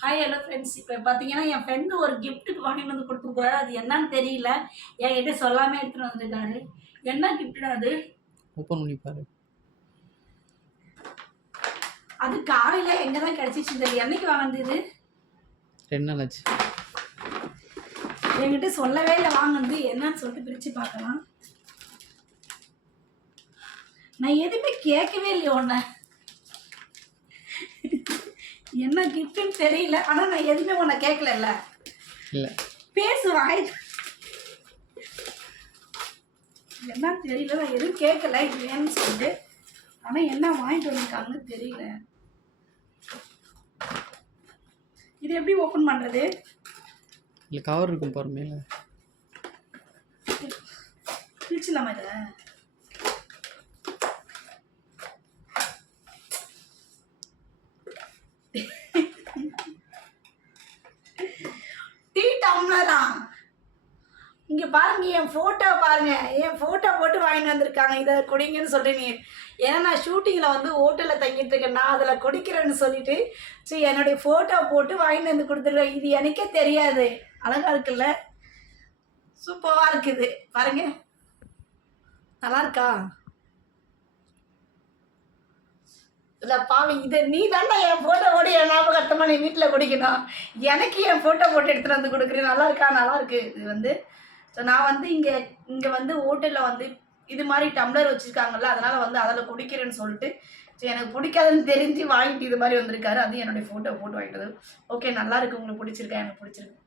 Hi hello friends இப்போ பார்த்தீங்கன்னா என் friend ஒரு கிஃப்ட்டுக்கு வாங்கிட்டு வந்து கொடுத்துருக்காரு. அது என்னன்னு தெரியல. என்கிட்ட சொல்லாமல் எடுத்துகிட்டு வந்திருக்காரு என்ன கிஃப்ட்டு அது? ஓப்பன் பண்ணி பாரு. அது காலையில் எங்கே தான் கிடச்சிச்சு தெரியல என்னைக்கு வாங்கினது ரெண்டு நாள் ஆச்சு. என்கிட்ட சொல்லவே இல்லை வாங்கினது என்னன்னு சொல்லிட்டு பிரித்து பார்க்கலாம். நான் எதுவுமே கேட்கவே இல்லையே உன்னை. என்ன கிஃப்ட்டுன்னு தெரியல. ஆனால் நான் எதுவுமே உன்னை கேட்கலல்ல இல்லை. பேசு வாய். என்னன்னு தெரியல. நான் எதுவும் கேட்கல இது வேணும்னு சொல்லிட்டு. ஆனால் என்ன வாங்கிட்டு வந்திருக்காங்கன்னு தெரியல. இது எப்படி ஓப்பன் பண்ணுறது இல்லை கவர் இருக்கும் பாரு மேலே. பிரிச்சுலாமா இதை? டீ இங்கே இங்க பாருங்க என் போட்டோ பாருங்க. என் போட்டோ போட்டு வாங்கிட்டு வந்திருக்காங்க. இதை குடிங்கன்னு சொல்றீங்க ஏன்னா நான் ஷூட்டிங்கில் வந்து ஹோட்டலில் தங்கிட்டு இருக்கேன். நான் அதில் குடிக்கிறேன்னு சொல்லிட்டு சரி என்னுடைய ஃபோட்டோ போட்டு வாங்கிட்டு வந்து கொடுத்துருக்கேன் இது எனக்கே தெரியாது. அழகா இருக்குல்ல? சூப்பராக இருக்குது. பாருங்க. நல்லா இருக்கா? இல்லை பாவி இது நீ தாண்டா என் ஃபோட்டோ போட்டு என் ஞாபகத்தமாக நீ வீட்டில் குடிக்கணும். எனக்கு என் ஃபோட்டோ போட்டு எடுத்துகிட்டு வந்து கொடுக்குறேன் நல்லா இருக்கா நல்லா இருக்கு இது வந்து ஸோ நான் வந்து இங்கே இங்கே வந்து ஹோட்டலில் வந்து இது மாதிரி டம்ளர் வச்சுருக்காங்கல்ல அதனால் வந்து அதில் குடிக்கிறேன்னு சொல்லிட்டு ஸோ எனக்கு பிடிக்காதுன்னு தெரிஞ்சு வாங்கிட்டு இது மாதிரி வந்திருக்காரு. அது என்னுடைய ஃபோட்டோ போட்டு வாங்கிட்டது ஓகே நல்லா இருக்கு உங்களுக்கு பிடிச்சிருக்கா எனக்கு பிடிச்சிருக்கு.